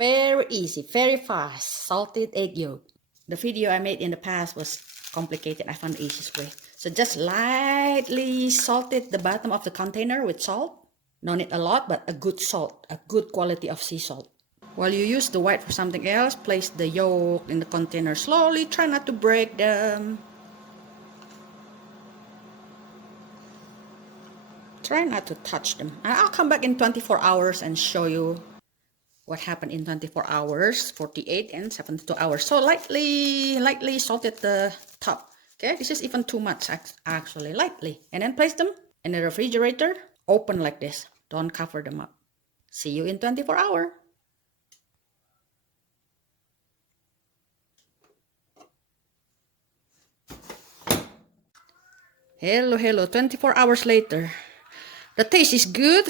Very easy, very fast, salted egg yolk. The video I made in the past was complicated. I found the easiest way. So just lightly salted the bottom of the container with salt. No need a lot, but a good salt, a good quality of sea salt. While you use the white for something else, place the yolk in the container slowly. Try not to break them. Try not to touch them. And I'll come back in 24 hours and show you what happened in 24 hours, 48 and 72 hours. So lightly salted the top. Okay, this is even too much actually, lightly. And then place them in the refrigerator, open like this. Don't cover them up. See you in 24 hours. Hello, 24 hours later. The taste is good.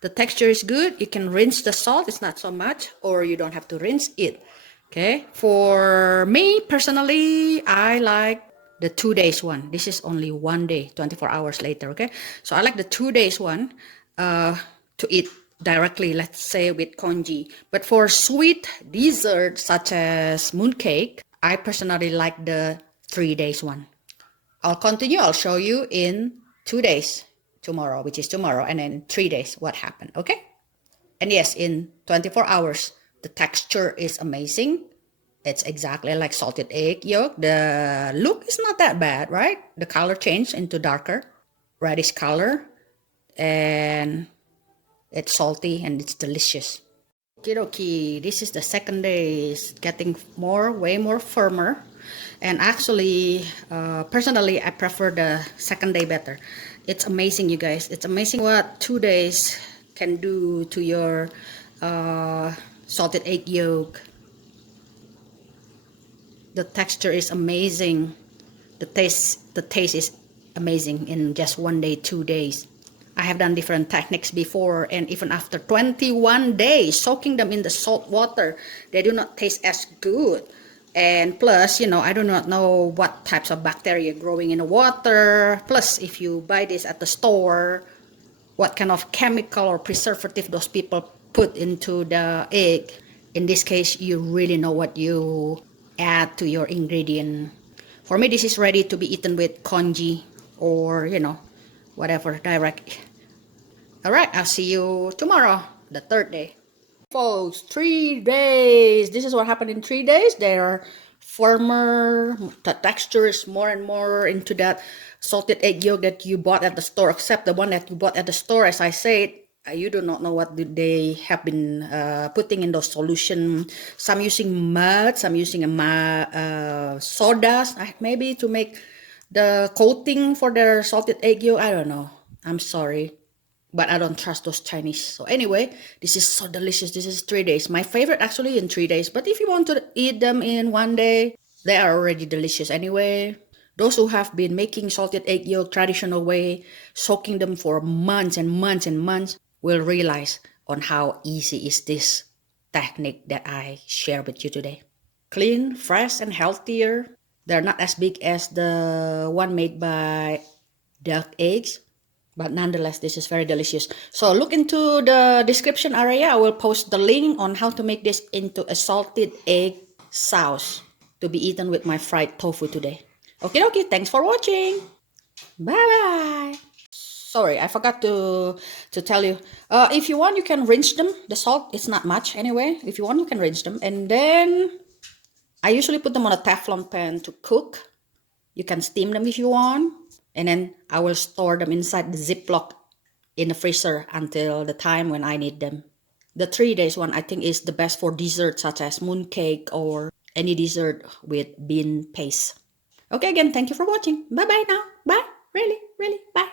The texture is good. You can rinse the salt. It's not so much, or you don't have to rinse it. Okay. For me personally, I like the 2 days one. This is only 1 day, 24 hours later. Okay. So I like the 2 days one to eat directly, let's say with congee. But for sweet desserts such as mooncake, I personally like the 3 days one. I'll continue. I'll show you in 2 days. Tomorrow, which is tomorrow, and then 3 days what happened. Okay. And yes, in 24 hours the texture is amazing. It's exactly like salted egg yolk. The look is not that bad, right? The color changed into darker reddish color, and it's salty and it's delicious. Okay, this is the second day. It's getting way more firmer, and actually personally I prefer the second day better. It's amazing, you guys. It's amazing what 2 days can do to your salted egg yolk. The texture is amazing. The taste is amazing in just 1 day, 2 days. I have done different techniques before, and even after 21 days soaking them in the salt water, they do not taste as good. And plus, you know, I do not know what types of bacteria growing in the water. Plus, if you buy this at the store, what kind of chemical or preservative those people put into the egg. In this case, you really know what you add to your ingredient. For me, this is ready to be eaten with congee or, you know, whatever, direct. All right, I'll see you tomorrow, the third day. Folks, 3 days. This is what happened in 3 days. They are firmer. The texture is more and more into that salted egg yolk that you bought at the store, except the one that you bought at the store, as I said, you do not know what they have been putting in those solution. Some using mud, some using sodas, maybe to make the coating for their salted egg yolk. I don't know. I'm sorry, but I don't trust those Chinese. So anyway, this is so delicious. This is 3 days. My favorite actually in 3 days. But if you want to eat them in 1 day, they are already delicious anyway. Those who have been making salted egg yolk traditional way, soaking them for months and months and months, will realize on how easy is this technique that I share with you today. Clean, fresh, and healthier. They're not as big as the one made by duck eggs, but nonetheless, this is very delicious. So look into the description area. I will post the link on how to make this into a salted egg sauce to be eaten with my fried tofu today. Okay, thanks for watching. Bye-bye. Sorry, I forgot to tell you. If you want, you can rinse them. The salt, it's not much anyway. If you want, you can rinse them. And then I usually put them on a Teflon pan to cook. You can steam them if you want. And then I will store them inside the Ziploc in the freezer until the time when I need them. The 3 days one I think is the best for desserts such as mooncake or any dessert with bean paste. Okay, again, thank you for watching. Bye-bye now. Bye. Really, bye.